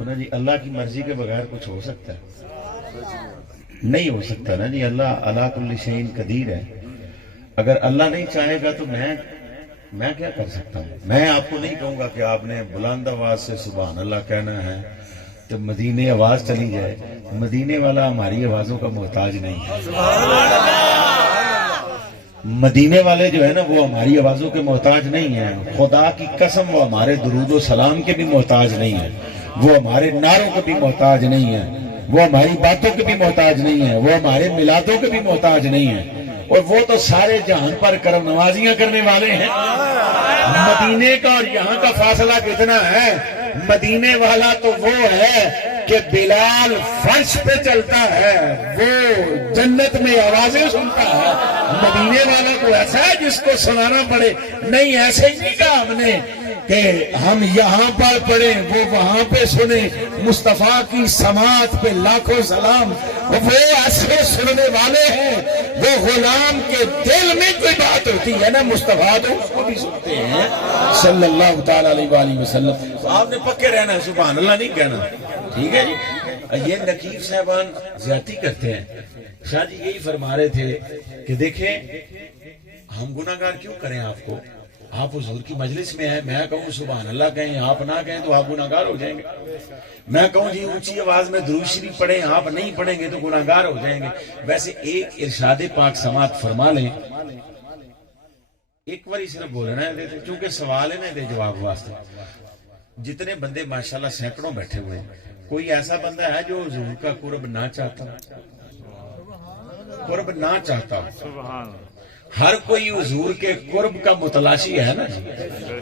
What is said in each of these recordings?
نا جی اللہ کی مرضی کے بغیر کچھ ہو سکتا ہے؟ نہیں ہو سکتا نا جی. اللہ علی کل شیء قدیر ہے. اگر اللہ نہیں چاہے گا تو میں کیا کر سکتا ہوں؟ میں آپ کو نہیں کہوں گا کہ آپ نے بلند آواز سے سبحان اللہ کہنا ہے تو مدینے آواز چلی جائے. مدینے والا ہماری آوازوں کا محتاج نہیں ہے. مدینے والے جو ہے نا وہ ہماری آوازوں کے محتاج نہیں ہیں. خدا کی قسم وہ ہمارے درود و سلام کے بھی محتاج نہیں ہیں. وہ ہمارے نعروں کے بھی محتاج نہیں ہیں. وہ ہماری باتوں کے بھی محتاج نہیں ہیں. وہ ہمارے میلادوں کے بھی محتاج نہیں ہیں. اور وہ تو سارے جہان پر کرم نوازیاں کرنے والے ہیں. مدینے کا اور یہاں کا فاصلہ کتنا ہے؟ مدینے والا تو وہ ہے کہ بلال فرش پہ چلتا ہے، وہ جنت میں آوازیں سنتا ہے. مدینے والا کو ایسا ہے جس کو سنانا پڑے؟ نہیں، ایسے ہی نہیں کہا ہم نے کہ ہم یہاں پر پڑھیں وہ وہاں پہ سنیں. مصطفیٰ کی سماعت پہ لاکھوں سلام. وہ ایسے سننے والے ہیں، وہ غلام کے دل میں کوئی بات ہوتی ہے نا مصطفیٰ تو اس کو بھی سنتے ہیں صلی اللہ تعالی علیہ وآلہ وسلم. تو آپ نے پکے رہنا ہے، سبحان اللہ نہیں کہنا. ٹھیک ہے جی. یہ نقیب صاحبان زیادتی کرتے ہیں. شاہ جی یہی فرما رہے تھے کہ دیکھیں ہم گناہگار کیوں کریں آپ کو؟ آپ حضور کی مجلس میں ہیں، میں کہوں سبحان اللہ کہیں، آپ نہ کہیں تو آپ گناہگار ہو جائیں گے. میں کہوں جی اونچی آواز میں درود شریف پڑھیں، آپ نہیں پڑھیں گے تو گناہگار ہو جائیں گے. ویسے ایک ارشاد پاک سماعت فرما لیں. ایک بار صرف بولنا ہے چونکہ سوال ہے نا دے جواب واسطے. جتنے بندے ماشاءاللہ سینکڑوں بیٹھے ہوئے ہیں، کوئی ایسا بندہ ہے جو حضور کا قرب نہ چاہتا؟ قرب نہ چاہتا؟ ہر کوئی حضور کے قرب کا متلاشی ہے نا.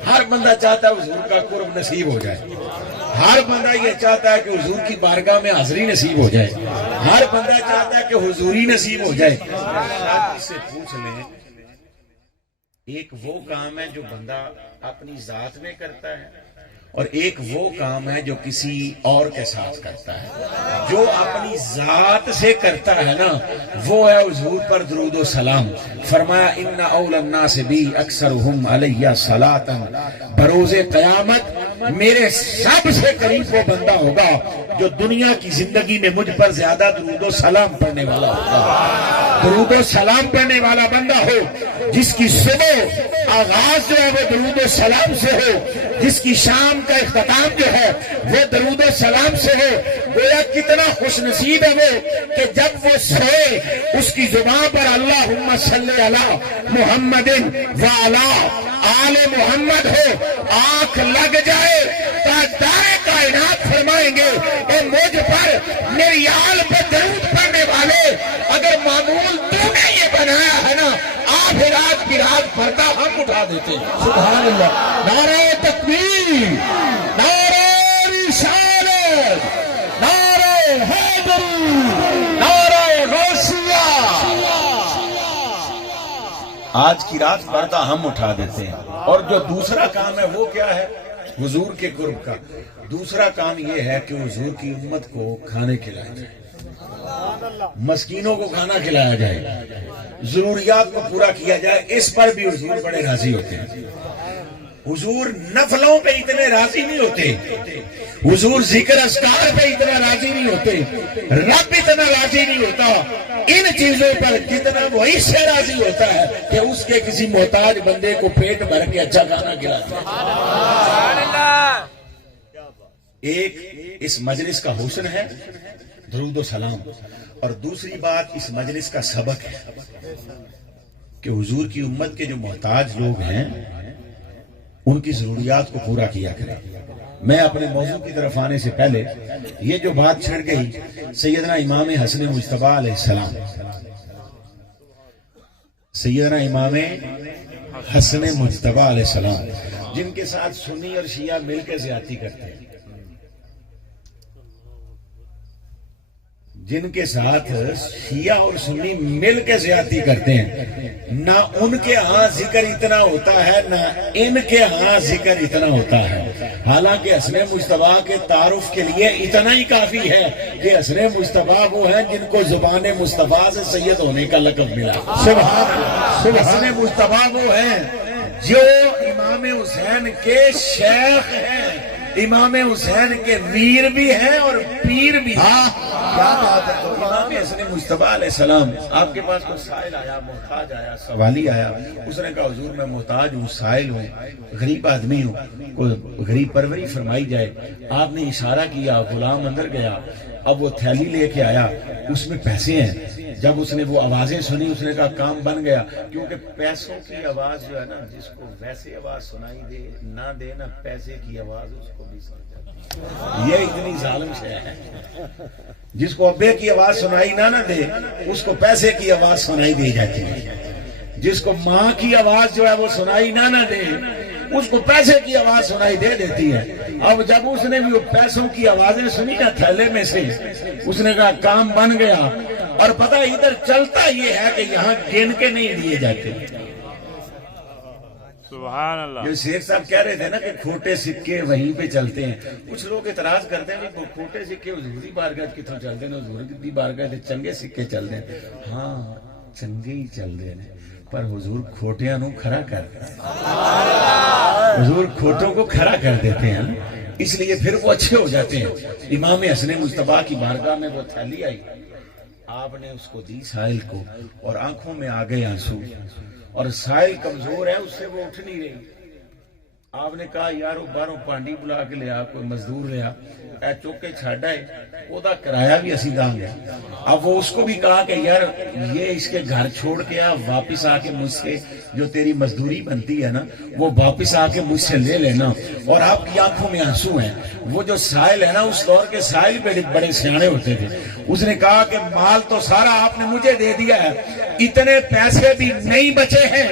ہر بندہ چاہتا ہے حضور کا قرب نصیب ہو جائے. ہر بندہ یہ چاہتا ہے کہ حضور کی بارگاہ میں حاضری نصیب ہو جائے. ہر بندہ چاہتا ہے کہ حضوری نصیب ہو جائے. اس سے پوچھ لیں، ایک وہ کام ہے جو بندہ اپنی ذات میں کرتا ہے اور ایک وہ کام ہے جو کسی اور کے ساتھ کرتا ہے. جو اپنی ذات سے کرتا ہے نا وہ ہے حضور پر درود و سلام. فرمایا ان اول الناس بی اکثرهم علی صلاۃ. بروز قیامت میرے سب سے قریب وہ بندہ ہوگا جو دنیا کی زندگی میں مجھ پر زیادہ درود و سلام پڑھنے والا ہوگا. درود و سلام پڑھنے والا بندہ ہو جس کی صبح آغاز جو ہے وہ درود و سلام سے ہو، جس کی شام کا اختتام جو ہے وہ درود و سلام سے ہو. گویا کتنا خوش نصیب ہے وہ کہ جب وہ سوئے اس کی زبان پر اللہم صلی علی محمد وعلی آل محمد ہو. آنکھ لگ جائے تاجدار کائنات فرمائیں گے اے مجھ پر میری آل پہ درود پڑھنے والے، اگر معمول تو نے یہ بنایا ہے نا آخرات کی رات پردہ ہم اٹھا دیتے. سبحان اللہ. نعرہ تکبیر، نعرہ رسالت، نعرہ حیدری، نعرہ غوثیہ. آج کی رات پردہ ہم اٹھا دیتے ہیں. اور جو دوسرا کام ہے وہ کیا ہے؟ حضور کے قرب کا دوسرا کام یہ ہے کہ حضور کی امت کو کھانے کھلایا جائے، مسکینوں کو کھانا کھلایا جائے، ضروریات کو پورا کیا جائے. اس پر بھی حضور بڑے راضی ہوتے ہیں. حضور نفلوں پہ اتنے راضی نہیں ہوتے، حضور ذکر اذکار پہ اتنا راضی نہیں ہوتے، رب اتنا راضی نہیں ہوتا ان چیزوں پر جتنا وہ اس سے راضی ہوتا ہے کہ اس کے کسی محتاج بندے کو پیٹ بھر کے اچھا کھانا کھلاتا ہے. ایک اس مجلس کا حسن ہے درود و سلام، اور دوسری بات اس مجلس کا سبق ہے کہ حضور کی امت کے جو محتاج لوگ ہیں ان کی ضروریات کو پورا کیا کریں. میں اپنے موضوع کی طرف آنے سے پہلے یہ جو بات چھڑ گئی سیدنا امام حسن مجتبیٰ علیہ السلام، سیدنا امام حسن مجتبیٰ علیہ السلام جن کے ساتھ سنی اور شیعہ مل کے زیادتی کرتے ہیں، جن کے ساتھ شیعہ اور سنی مل کے زیادتی کرتے ہیں، نہ ان کے ہاں ذکر اتنا ہوتا ہے نہ ان کے ہاں ذکر اتنا ہوتا ہے. حالانکہ حسن مجتبیٰ کے تعارف کے لیے اتنا ہی کافی ہے کہ حسن مجتبیٰ وہ ہیں جن کو زبان مصطفیٰ سے سید ہونے کا لقب ملا. سبحان اللہ. حسن مجتبیٰ وہ ہیں جو امام حسین کے شیخ ہیں. امام حسین کے ویر بھی ہیں اور پیر بھی ہیں. کیا بات ہے. تو امام حسن مجتبیٰ علیہ السلام آپ کے پاس کوئی سائل آیا, محتاج آیا, سوالی آیا, اس نے کہا حضور میں محتاج ہوں, سائل ہوں, غریب آدمی ہوں, کوئی غریب پروری فرمائی جائے. آپ نے اشارہ کیا, غلام اندر گیا, اب وہ تھیلی لے کے آیا, اس میں پیسے ہیں. جب اس نے وہ آوازیں سنی اس نے کہا کام بن گیا, کیونکہ پیسوں کی آواز جو ہے نا, جس کو ویسے آواز سنائی دے نہ دے نا, پیسے کی آواز اس کو بھی سن جاتی. یہ اتنی ظالم شے ہے. جس کو ابے کی آواز سنائی نہ دے اس کو پیسے کی آواز سنائی دے جاتی ہے. جس کو ماں کی آواز جو ہے وہ سنائی نہ دے اس کو پیسے کی آواز سنائی دے دیتی ہے. اب جب اس نے بھی وہ پیسوں کی آوازیں سنی نا تھیلے میں سے, اس نے کہا کام بن گیا. اور پتہ ادھر چلتا یہ ہے کہ یہاں گن کے نہیں لیے جاتے. سبحان اللہ. جو شیخ صاحب کہہ رہے تھے نا کہ کھوٹے سکے وہیں پہ چلتے ہیں, کچھ لوگ اعتراض کرتے ہیں کہ کھوٹے سکے حضور دی بارگاہ کتوں چلتے ہیں, حضور دی بارگاہ تے چنگے سکے چلتے ہیں. ہاں چنگے ہی چلتے ہیں, پر حضور کھوٹیاں نو کھڑا کرتے ہیں. حضور کھوٹوں کو کھڑا کر دیتے ہیں, اس لیے پھر وہ اچھے ہو جاتے ہیں. امام حسن مجتبیٰ کی بارگاہ میں وہ تھیلی آئی, آپ نے اس کو دی سائل کو, اور آنکھوں میں آ گئے آنسو, اور سائل کمزور ہے, اس سے وہ اٹھ نہیں رہی. آپ نے کہا یار وہ باہروں پانڈی بلا کے لیا, کوئی مزدور لیا, اے چوکے چھاڑا ہے, وہ دا کرایہ بھی اسی داں گے. اب وہ اس کو بھی کہا کہ یار یہ اس کے گھر چھوڑ کے واپس آ کے مجھ سے جو تیری مزدوری بنتی ہے نا وہ واپس آ کے مجھ سے لے لینا. اور آپ کی آنکھوں میں آنسو ہیں. وہ جو سائل ہے نا, اس دور کے سائل بڑے سیانے ہوتے تھے. اس نے کہا کہ مال تو سارا آپ نے مجھے دے دیا ہے, اتنے پیسے بھی نہیں بچے ہیں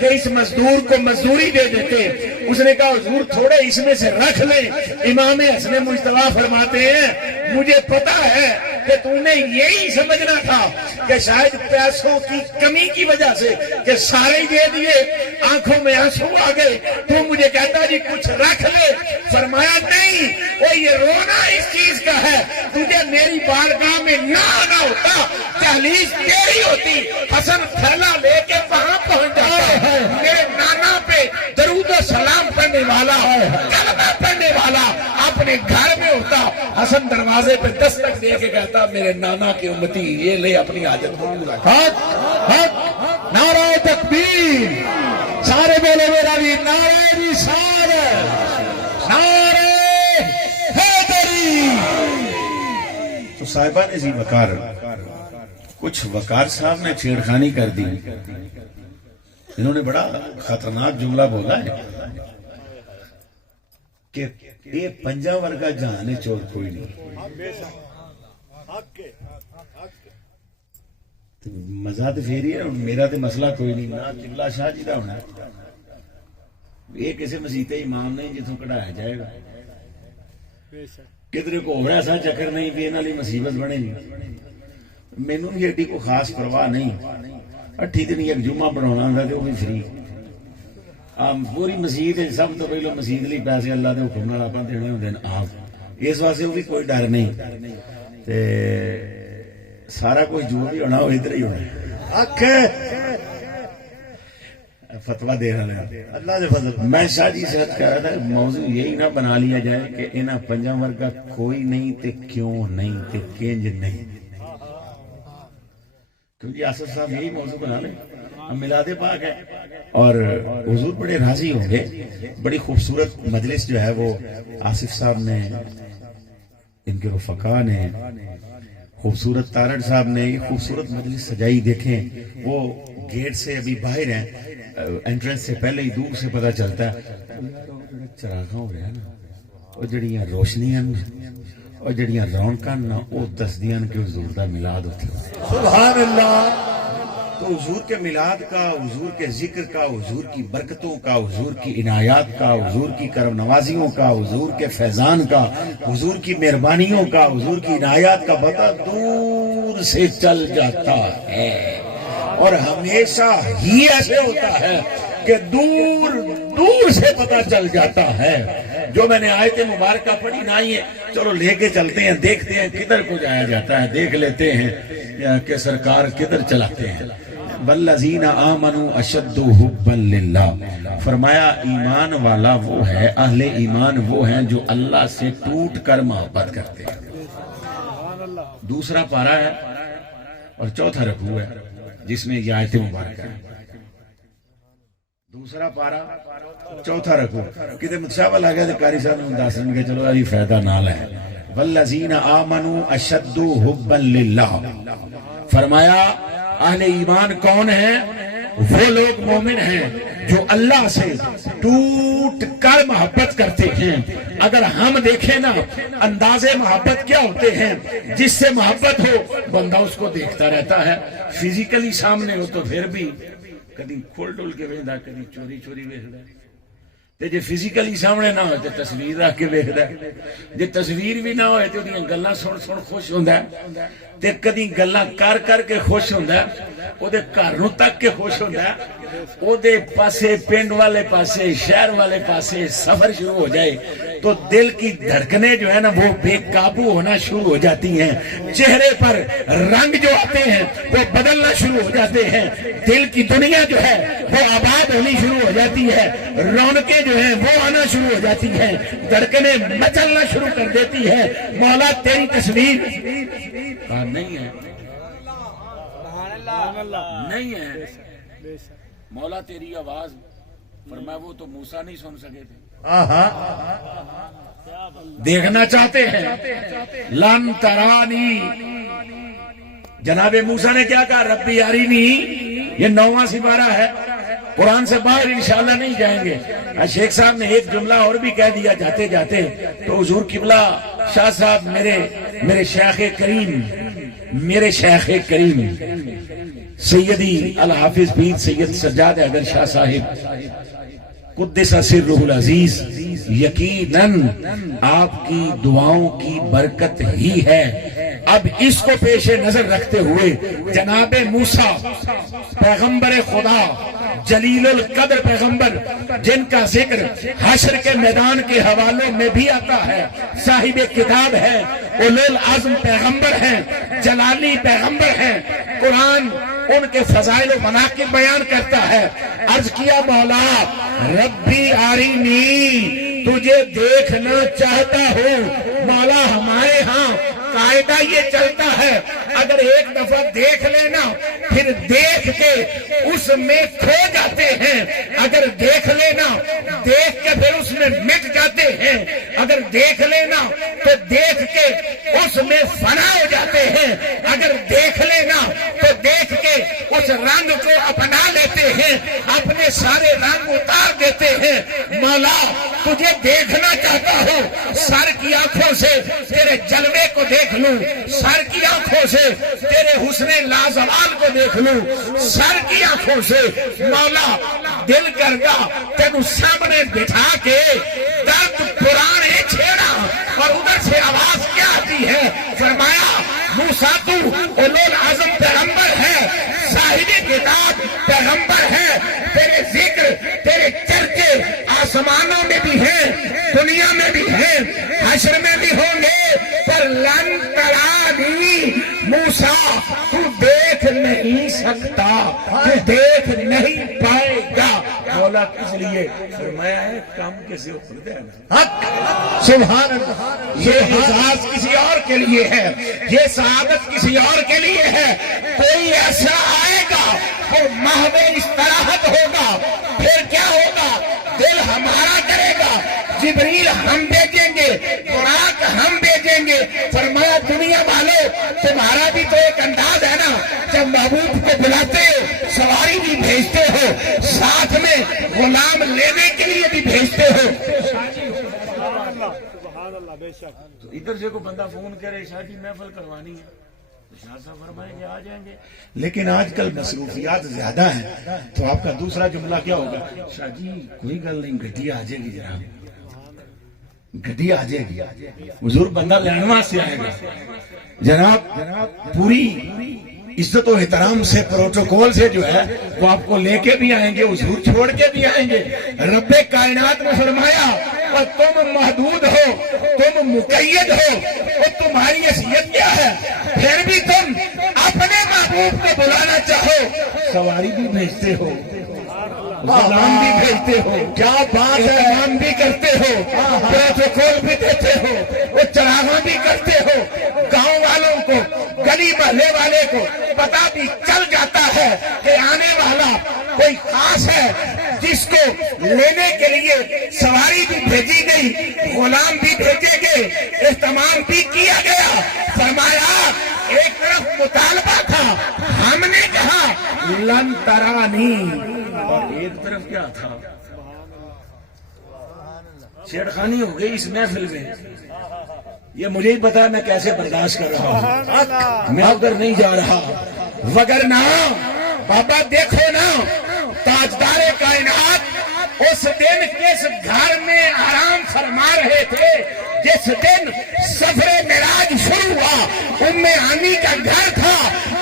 کہ اس مزدور کو مزدوری دے دیتے. اس نے کہا حضور تھوڑے اس میں سے رکھ لیں. امام حسن مجتبیٰ فرماتے ہیں مجھے پتا ہے کہ تم نے یہی سمجھنا تھا کہ شاید پیسوں کی کمی کی وجہ سے کہ سارے دے دیے, آنکھوں میں آنسو آ گئے, تو مجھے کہتا جی کچھ رکھ لے. فرمایا نہیں, وہ یہ رونا اس چیز کا ہے, تجھے میری بارگاہ میں نہ آنا ہوتا, تحلیل تیری ہوتی, حسن تھیلا لے کے وہاں پہنچ جاتا. میرے نانا پہ درود و سلام پڑھنے والا, کلمہ پڑھنے والا اپنے گھر میں ہوتا, حسن دروازے پہ دستک دے کے کہتا میرے نانا کی امتی یہ لے اپنی حاجت کو پورا. حق نعرہ تکبیر, سارے بولے میرا بھی نعرہ رسالت, نعرہ حیدری. تو صاحبان عزیز وقار, کچھ وقار صاحب نے چھیڑخانی کر دی. انہوں نے بڑا خطرناک جملہ بولا ہے کہ یہ پنجا ورگا جہانے چور کوئی نہیں. مزہ تو پھیری ہے, میرا تو مسئلہ کوئی نہیں, نہ قبلہ شاہ جی کا ہونا, یہ کسی مسیح امام نہیں جتوں کڑھایا جائے گا. کدھر کو ہو رہا سا چکر نہیں بھی انہاں لی مصیبت بنے نہیں. مینوں بھی ایڈی کو خاص پرواہ نہیں, 8 دن ایک جمعہ بنانا ہوندا تے وہ بھی فری. پوری مسجد سب تو پہلو مسجد لی پیسے اللہ دے حکم نال اپاں دینے ہوندے نے آپ, اس واسطے وہ بھی کوئی ڈر نہیں. تے سارا کچھ جو بھی ہونا وہ ادھر ہی ہونا. فتویٰ دے رہا ہے اللہ دے فضل. میں شاہ جی سے کہہ رہا تھا موضوع یہی نہ بنا لیا جائے کہ انہاں پنجاں ورگا کوئی نہیں تے کیوں نہیں تے کنج نہیں, کیونکہ آصف صاحب یہی موضوع بنا لیں. میلاد پاک ہے اور حضور بڑے راضی ہوں گے. بڑی خوبصورت مجلس جو ہے وہ آصف صاحب نے, ان کے رفقا نے, خوبصورت تارڑ صاحب نے یہ خوبصورت مجلس سجائی. دیکھیں وہ گیٹ سے ابھی باہر ہیں, انٹرنس سے پہلے ہی دور سے پتہ چلتا ہے چراغاں ہو رہا ہے نا, وہ جڑیاں روشنیاں اور جڑیاں رونقاں نا وہ دسدیاں کہ حضور دا میلاد ہوتا ہے. سبحان اللہ. تو حضور کے میلاد کا, حضور کے ذکر کا, حضور کی برکتوں کا, حضور کی عنایات کا, حضور کی کرم نوازیوں کا, حضور کے فیضان کا, حضور کی مہربانیوں کا, حضور کی عنایات کا پتہ دور سے چل جاتا ہے. اور ہمیشہ ہی ایسے ہوتا ہے کہ دور دور سے پتہ چل جاتا ہے. جو میں نے آیت مبارکہ پڑھی نہ ہی ہے, چلو لے کے چلتے ہیں, دیکھتے ہیں کدھر کو جایا جاتا ہے, دیکھ لیتے ہیں کہ سرکار کدھر چلاتے ہیں. والذین آمنوا اشد حبا للہ، فرمایا ایمان والا وہ ہے، اہل ایمان وہ ہیں جو اللہ سے ٹوٹ کر محبت کرتے ہیں۔ دوسرا پارہ ہے اور چوتھا رکوع ہے جس میں یہ آیت مبارکہ ہے۔ دوسرا پارہ چوتھا رکوع، کتے متشابہ لگا تو قاری صاحب نے دس دن کے چلو ابھی فائدہ نال ہے۔ والذین آمنوا اشد حبا للہ، فرمایا اہل ایمان کون ہیں؟ وہ لوگ مومن ہیں جو اللہ سے ٹوٹ کر محبت کرتے ہیں۔ اگر ہم دیکھیں نا انداز محبت کیا ہوتے ہیں، جس سے محبت ہو بندہ اس کو دیکھتا رہتا ہے، فزیکلی سامنے ہو تو پھر بھی کدی کھول ڈول کے ویکھدا، کدی چوری چوری ویکھدا، تے جے فزیکلی سامنے نہ ہوئے تے تصویر رکھ کے ویکھدا، جے تصویر بھی نہ ہوئے تے اودیاں گلاں سن سن خوش ہوندا ہے، تے کدی گلاں کر کر کے خوش ہوندا ہے، او دے گھر نوں تک کے خوش ہوندا ہے، او دے پاسے پنڈ والے پاسے شہر والے پاسے سفر شروع ہو جائے تو دل کی دھڑکنیں جو ہے نا وہ بے قابو ہونا شروع ہو جاتی ہیں، چہرے پر رنگ جو آتے ہیں وہ بدلنا شروع ہو جاتے ہیں، دل کی دنیا جو ہے وہ آباد ہونی شروع ہو جاتی ہے، رونقیں جو ہیں وہ آنا شروع ہو جاتی ہیں، دھڑکنیں مچلنا شروع کر دیتی ہے۔ مولا تیری تصویر نہیں ہے، نہیں ہے، مولا تیری آواز، فرمایا وہ تو موسیٰ نہیں سن سکے تھے، دیکھنا چاہتے ہیں۔ لن ترانی، جناب موسیٰ نے کیا کہا؟ ربی ارینی، یہ 9واں سپارہ ہے، قرآن سے باہر انشاءاللہ نہیں جائیں گے۔ شیخ صاحب نے ایک جملہ اور بھی کہہ دیا جاتے جاتے، تو حضور قبلہ شاہ صاحب میرے شیخ کریم، میرے شیخ کریم سیدی الحافظ پیر سید سجاد حیدر شاہ صاحب قدس سرہ العزیز، یقیناً آپ کی دعاؤں کی برکت ہی ہے۔ اب اس کو پیش نظر رکھتے ہوئے جناب موسیٰ پیغمبر خدا، جلیل القدر پیغمبر، جن کا ذکر حشر کے میدان کے حوالوں میں بھی آتا ہے، صاحب کتاب ہے، اولو العزم پیغمبر ہیں، جلالی پیغمبر ہیں، قرآن ان کے فضائل و مناقب بیان کرتا ہے۔ عرض کیا مولا ربی آرینی، تجھے دیکھنا چاہتا ہوں۔ مولا ہمارے ہاں قاعدہ یہ چلتا ہے، اگر ایک دفعہ دیکھ لینا پھر دیکھ کے اس میں کھو جاتے ہیں، اگر دیکھ لینا دیکھ کے پھر اس میں مٹ جاتے ہیں، اگر دیکھ لینا تو دیکھ کے اس میں فنا ہو جاتے ہیں، اگر دیکھ لینا تو دیکھ کے اس رنگ کو اپنا لیتے ہیں، اپنے سارے رنگ اتار دیتے ہیں۔ مولا تجھے دیکھنا چاہتا ہوں، سر کی آنکھوں سے تیرے جلوے کو دیکھ لوں، سر کی آنکھوں سے تیرے حسن لازوال کو دیکھ لوں، سر کی آنکھوں سے مولا دل کرتا تینو سامنے بٹھا کے درد پرانے چھیڑا، اور ادھر سے آواز کیا آتی ہے؟ فرمایا موسیٰ تو اولو العزم پیغمبر ہے، صاحب کتاب پیغمبر ہے، تیرے ذکر تیرے چرچے آسمانوں میں بھی ہیں، دنیا میں بھی ہیں، حشر میں بھی ہوں گے، پر لن ترانی موسیٰ تو دیکھ نہیں سکتا، تو دیکھ نہیں پائے گا۔ مولا کس لیے؟ فرمایا ہے کام کسی اور دے گا، حق سبحان اللہ، یہ اعزاز کسی اور کے لیے ہے، یہ سعادت کسی اور کے لیے ہے۔ کوئی ایسا آئے گا وہ محو استراحت ہوگا، پھر کیا ہوگا؟ دل ہمارا کرے گا، جبریل ہم بھیجیں گے، براق ہم بھیجیں گے۔ فرمایا دنیا والوں تمہارا بھی تو ایک انداز ہے نا، جب محبوب کو بلاتے ہو سواری بھی بھیجتے ہو، ساتھ میں غلام لینے کے لیے بھی بھیجتے ہو۔ تو ادھر سے کوئی بندہ فون کرے شادی محفل کروانی ہے، شاہ صاحب فرمائیں گے آ جائیں گے، لیکن آج کل مصروفیات زیادہ ہیں، تو آپ کا دوسرا جملہ کیا ہوگا؟ شاہ جی کوئی گل نہیں، گڈی آ جائے گی، جناب گڈی آ جائے گی، حضور بندہ لینوا سے آئے گا، جناب پوری عزت و احترام سے پروٹوکول سے جو ہے وہ آپ کو لے کے بھی آئیں گے، حضور چھوڑ کے بھی آئیں گے۔ رب کائنات نے فرمایا اور تم محدود ہو، تم مقید ہو، اور تمہاری حیثیت کیا ہے؟ پھر بھی تم اپنے محبوب کو بلانا چاہو، سواری بھی بھیجتے ہو، غلام بھی بھیجتے ہو، کیا بات ہے، اہتمام بھی کرتے ہو، پروٹوکول بھی دیتے ہو، وہ چڑھاوا بھی کرتے ہو، گاؤں والوں کو، گلی محلے والے کو پتا بھی چل جاتا ہے کہ آنے والا کوئی خاص ہے، جس کو لینے کے لیے سواری بھی بھیجی گئی، غلام بھی بھیجے گئے، اہتمام بھی کیا گیا۔ فرمایا ایک طرف مطالبہ تھا، ہم نے کہا لن ترانی، اور ایک طرف کیا تھا، چھیڑخانی ہو گئی اس محفل میں۔ یہ مجھے ہی پتا میں کیسے برداشت کر رہا ہوں، میں ادھر نہیں جا رہا، وگرنہ بابا دیکھو نا، تاجدار کائنات اس دن کس گھر میں آرام فرما رہے تھے جس دن سفر معراج شروع ہوا۔ ام ہانی کا گھر تھا۔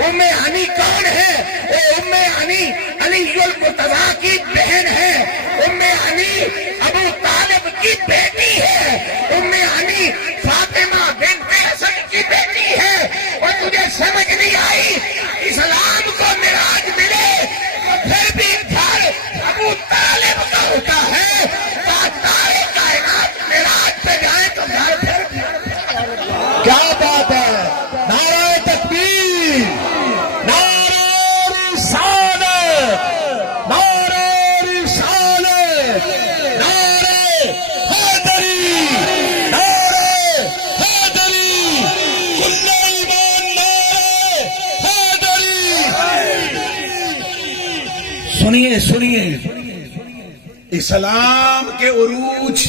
ام ہانی کون ہے؟ ام ہانی علی المرتضیٰ کی بہن ہے۔ ام ہانی ابو طالب کی بیٹی ہے۔ ام ہانی فاطمہ بنت اسد کی بیٹی ہے۔ اور تجھے سمجھ نہیں آئی، اسلام کو معراج ملے تو پھر بھی گھر ابو طالب کا ہوتا ہے۔ تاجدار کائنات معراج پہ جائیں تو گھر پھر کیا بات ہے۔ نعرہ تکبیر، نعرہ رسالت، نعرہ رسالت، نعرہ حیدری، نعرہ حیدری، کل ایمان نعرہ حیدری۔ سنیے سنیے، اسلام کے عروج،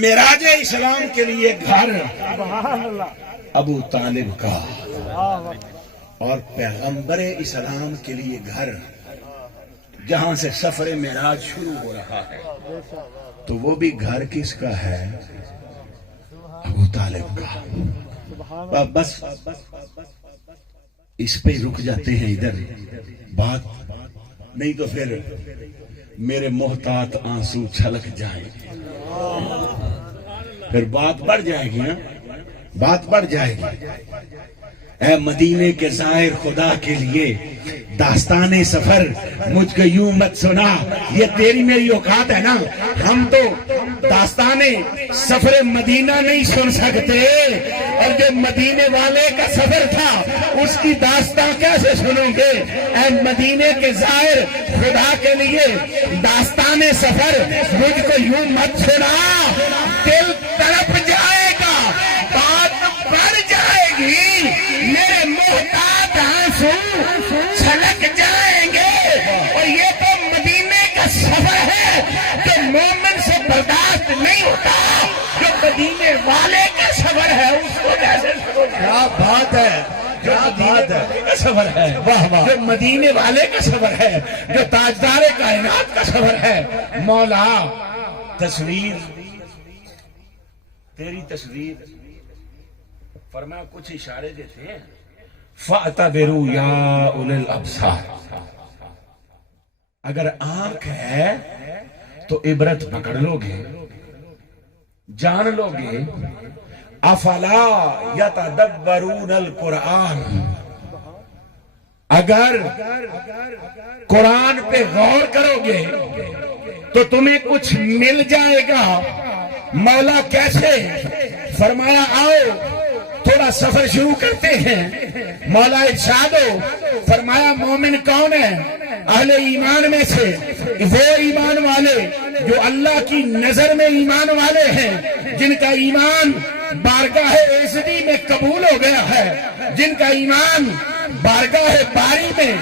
معراج اسلام کے لیے گھر ابو طالب کا، اور پیغمبر اسلام کے لیے گھر جہاں سے سفر معراج شروع ہو رہا ہے، تو وہ بھی گھر کس کا ہے؟ ابو طالب کا۔ بس اس پہ رک جاتے ہیں ادھر بات، نہیں تو پھر میرے محتاط آنسو چھلک جائیں، پھر بات بڑھ جائے گی نا، بات بڑھ جائے گی۔ اے مدینے کے ظاہر خدا کے لیے داستان سفر مجھ کو یوں مت سنا، یہ تیری میری اوقات ہے نا، ہم تو داستان سفر مدینہ نہیں سن سکتے، اور جو مدینے والے کا سفر تھا اس کی داستان کیسے سنو گے؟ اے مدینے کے ظاہر خدا کے لیے داستان سفر مجھ کو یوں مت سنا، دل تڑپ جائے گا، بات بڑھ جائے گی، میرے محتاط آنسو چھلک جائیں گے۔ اور یہ تو مدینے کا سفر ہے جو مومن سے برداشت نہیں ہوتا، جو مدینے والے کا سفر ہے اس کو کیسے سنو؟ کیا بات ہے، جو مدینے کا سفر ہے، جو مدینے والے کا سفر ہے، جو تاجدار کائنات کا سفر ہے۔ مولا تصویر، تیری تصویر، فرمایا کچھ اشارے دیتے ہیں، فَاعْتَبِرُوا يَا أُولِي الْأَبْصَارِ، اگر آنکھ ہے تو عبرت پکڑ لو گے، جان لو گے۔ افلا یتدبرون القرآن، اگر قرآن پہ غور کرو گے تو تمہیں کچھ مل جائے گا۔ مولا کیسے؟ فرمایا آؤ تھوڑا سفر شروع کرتے ہیں۔ مولا ارشاد ہو، فرمایا مومن کون ہے؟ اہل ایمان میں سے وہ ایمان والے جو اللہ کی نظر میں ایمان والے ہیں، جن کا ایمان بارگاہ عزتی میں قبول ہو گیا ہے، جن کا ایمان بارگاہ باری میں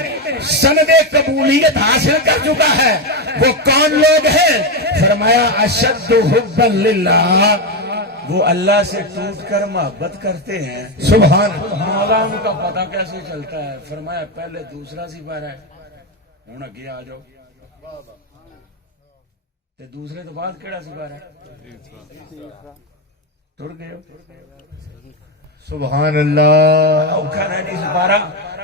سند قبولیت حاصل کر چکا ہے۔ وہ کون لوگ ہیں؟ فرمایا اشد حبا للہ، وہ اللہ سے ٹوٹ کر محبت کرتے ہیں۔ سبحان اللہ۔ مولا ان کا پتہ کیسے چلتا ہے؟ فرمایا پہلے دوسرا سپارہ ہے، ہوں اگے آ جاؤ، تے دوسرے تو بعد کیڑا سپارہ ہے؟ ٹر گئے ہو۔ سبحان اللہ۔ اوکھا نہیں سپارہ،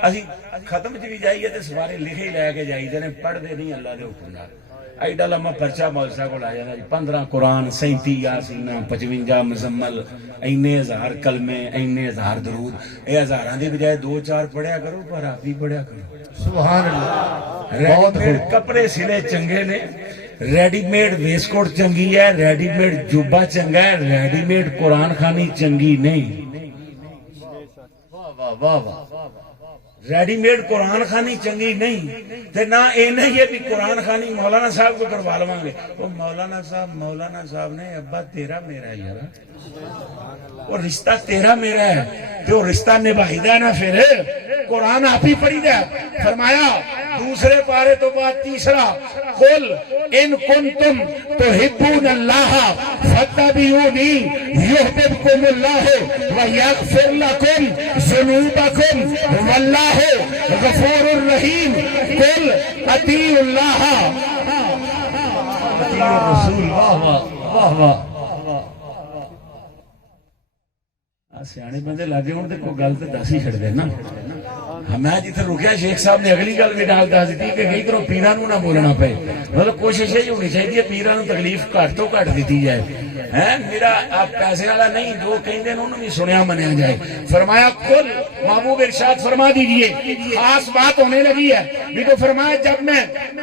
اسی ختم چ بھی جائیے تے سپارے لکھے ہی لے کے جائیے نے، پڑھ دے نہیں اللہ دے حکم نال۔ ایڈا لما پرچا مولسا کو لا جانا جی 15 قرآن 37 یاسین 55 مزمل اینے ہزار کلمے اینے ہزار درود اے ہزاراں دی بجائے 2-4 پڑھیا کرو پر آپ ہی پڑھیا کرو سبحان اللہ ریڈی میڈ کپڑے سلے چنگے نے ریڈی میڈ ویسکوٹ چنگی ہے ریڈی میڈ جوبا چنگا ہے ریڈی میڈ قرآن خانی چنگی نہیں واہ واہ واہ ریڈی میڈ قرآن خانی چنگی نہیں تے نہ اے نہیں ہے بھی قرآن خانی مولانا صاحب کو کروا لواں گے وہ مولانا صاحب نے ابا تیرا میرا ہے یار وہ رشتہ تیرا میرا ہے جو رشتہ نبھائی دا نا پھر قرآن آپ ہی پڑھی دا فرمایا دوسرے پارے تو بعد تیسرا قل ان کنتم تحبون اللہ فاتبعونی یحببکم اللہ ویغفر لکم ذنوبکم واللہ غفور الرحیم قل اطیعوا اللہ اطیعوا الرسول واہ واہ واہ واہ سیانے بندے لاگے ہوں تے کوئی گل تے دس ہی چھڑ دے نا میں جتنے رکیا شیخ صاحب نے اگلی گل بھی نال دس دیتی کہ کئی طرح پیراں نو نہ بولنا پے مطلب کوشش یہ ہونی چاہیے پیراں نو تکلیف گھٹ تو گھٹ دیتی جائے میرا آپ پیسے والا نہیں جو کہیں دے انہوں بھی سنیا منیا جائے فرمایا کل محبوب ارشاد فرما دیجئے خاص بات ہونے لگی ہے بھی تو فرمایا جب میں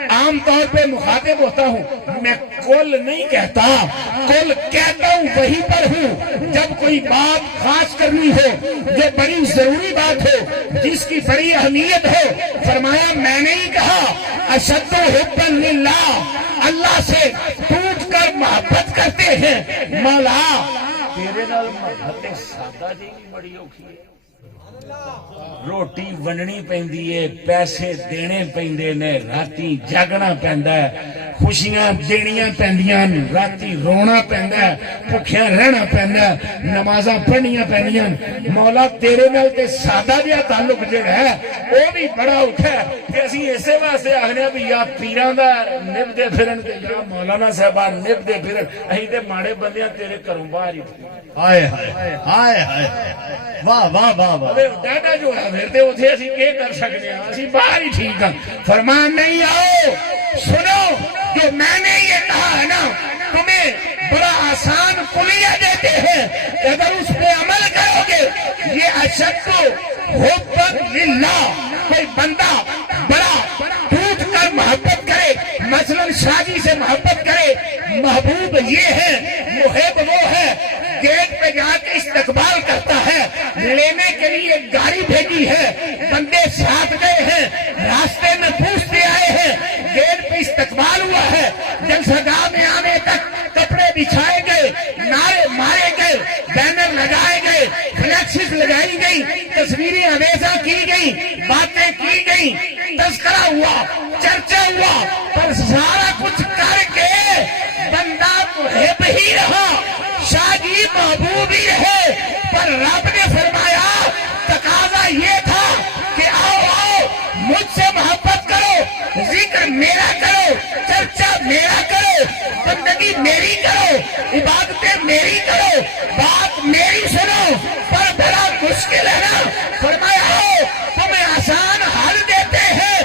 عام طور پہ مخاطب ہوتا ہوں میں کل نہیں کہتا کل کہتا ہوں وہیں پر ہوں جب کوئی بات خاص کرنی ہو جو بڑی ضروری بات ہو جس کی بڑی اہمیت ہو فرمایا میں نے ہی کہا اشد حبا للہ اللہ سے ٹوٹ کر محبت کرتے ہیں مولا تیرے نال محبت سادہ جی بھی بڑی اوکھی ہے روٹی ونڈنی پیندی ہے پیسے دینے پیندے نے راتی جاگنا پیندا ہے خوشیاں دینیاں پیندیاں راتی رونا پیندا ہے بھکھیاں رہنا پیندا ہے نمازاں پڑھنیاں پیندیاں مولا تیرے نال تے سادہ جہا تعلق جڑا ہے وہ بھی بڑا اوکھا ہے کہ اسی اسے واسطے آخنے بھی یا پیراں دا نب دے پھرن تے یا مولانا صاحبان نب دے پھرن اسی تے ماڑے بندیاں تیرے گھروں باہر ہی ہائے ہائے ہائے ہائے واہ واہ واہ واہ ڈاڈا جو ہے پھر تے اوتھے اسی کی کر سکتے ہیں اسی باہر ہی ٹھیک ہیں فرمان نہیں آؤ سنو جو میں نے یہ کہا ہے نا تمہیں بڑا آسان کلیہ دیتے ہیں اگر اس پہ عمل کرو گے یہ اشد حبا للہ کوئی بندہ بڑا ٹوٹ کر محبت کرے مثلا شادی سے محبت کرے محبوب یہ ہے محب وہ ہے گیٹ پہ جا کے استقبال کرتا ہے لینے کے لیے گاڑی بھیجی ہے بندے ساتھ گئے ہیں راستے میں پوچھتے آئے ہیں گیٹ پہ استقبال ہوا ہے جلسہ گاہ میں آنے تک کپڑے بچھائے گئے نعرے مارے گئے بینر لگائے گئے فلیکسز لگائی گئی تصویریں اویزہ کی گئی باتیں کی گئی تذکرہ ہوا چرچا ہوا پر سارا کچھ کر کے بندہ محب ہی رہا شادی محبوب ہی رہے پر رب نے فرمایا تقاضا یہ تھا کہ آؤ آؤ مجھ سے محبت کرو ذکر میرا کرو چرچا میرا کرو بندگی میری کرو عبادتیں میری کرو بات میری سنو پر بڑا مشکل ہے نا فرمایا آؤ تمہیں آسان حل دیتے ہیں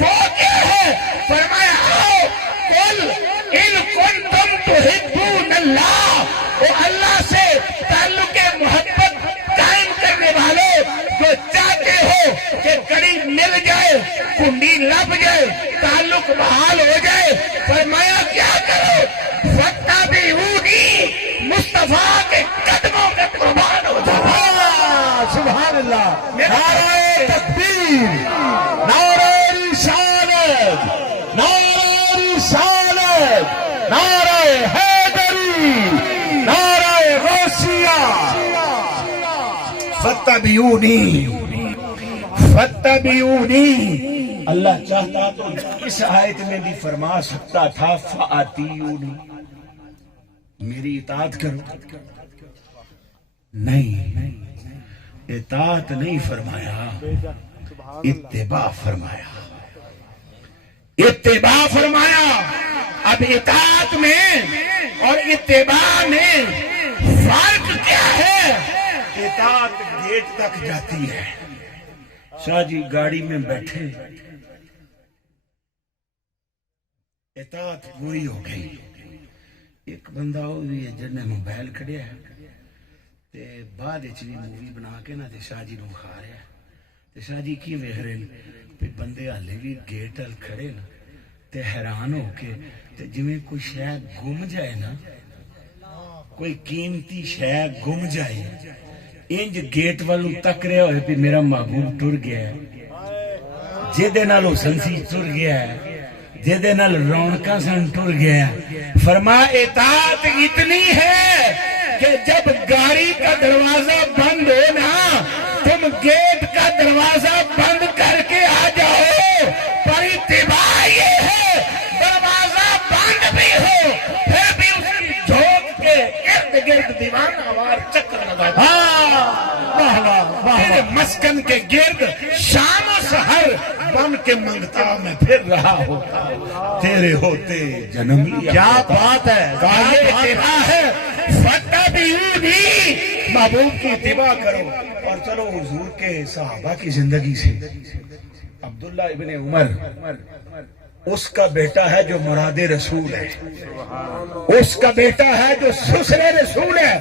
وہ کیا ہے فرمایا آؤ قل ان کنتم تحبون اللہ وہ اللہ سے تعلق محبت قائم کرنے والوں جو چاہتے ہو کہ کڑی مل جائے کنڈی لب جائے تعلق بحال ہو جائے فرمایا کیا کرو فاتبعونی مصطفیٰ کے قدموں کے قربان ہو جاؤ سبحان اللہ نعرہ تکبیر نعرہ رسالت نعرہ رسالت نعرہ حیدری نعرہ غوثیہ فتبعونی فتبعونی اللہ چاہتا تو اس آیت میں بھی فرما سکتا تھا فاتیونی میری اطاعت کرو نہیں اطاعت نہیں فرمایا اتباع فرمایا اتباع فرمایا اب اطاعت میں اور اتباع میں فرق کیا ہے اطاعت گیٹ تک جاتی ہے شاہ جی گاڑی میں بیٹھے اطاعت پوری ہو گئی. ایک بندہ ہو بھی جن نے موبائل کھڑیا ہے تے بعد وچ بھی مووی بنا کے نا تے شاہ جی نو کھا رہا ہے. تے شاہ جی کی ویکھ رہے نے بندے ہالے بھی گیٹ ال کھڑے نا تے حیران ہو کے تے جویں کوئی شے گم جائے نا, کوئی قیمتی شے گم جائے, انج گیٹ والوں تک رہا ہوئے بھی میرا محبوب ٹر گیا ہے, جیدے نال حسن سی ٹر گیا ہے, جیدے نال رونقاں سن ٹر گیا ہے. فرمایا اطاعت اتنی ہے کہ جب گاڑی کا دروازہ بند ہو نا تم گیٹ کا دروازہ بند کر کے آ جاؤ, پر اتباع یہ ہے دروازہ بند بھی ہو پھر بھی اس کی جھوک کے ارد گرد دیوانہ وار چکر لگا تیرے مسکن کے گرد شام و سحر بن کے منگتا میں پھر رہا ہوتا, تیرے ہوتے جنم لیا. کیا بات ہے, کاہے اتباع ہے فتبعونی, محبوب کی اتباع کرو. اور چلو حضور کے صحابہ کی زندگی سے عبداللہ ابن عمر, اس کا بیٹا ہے جو مراد رسول ہے, اس کا بیٹا ہے جو سسر رسول ہے,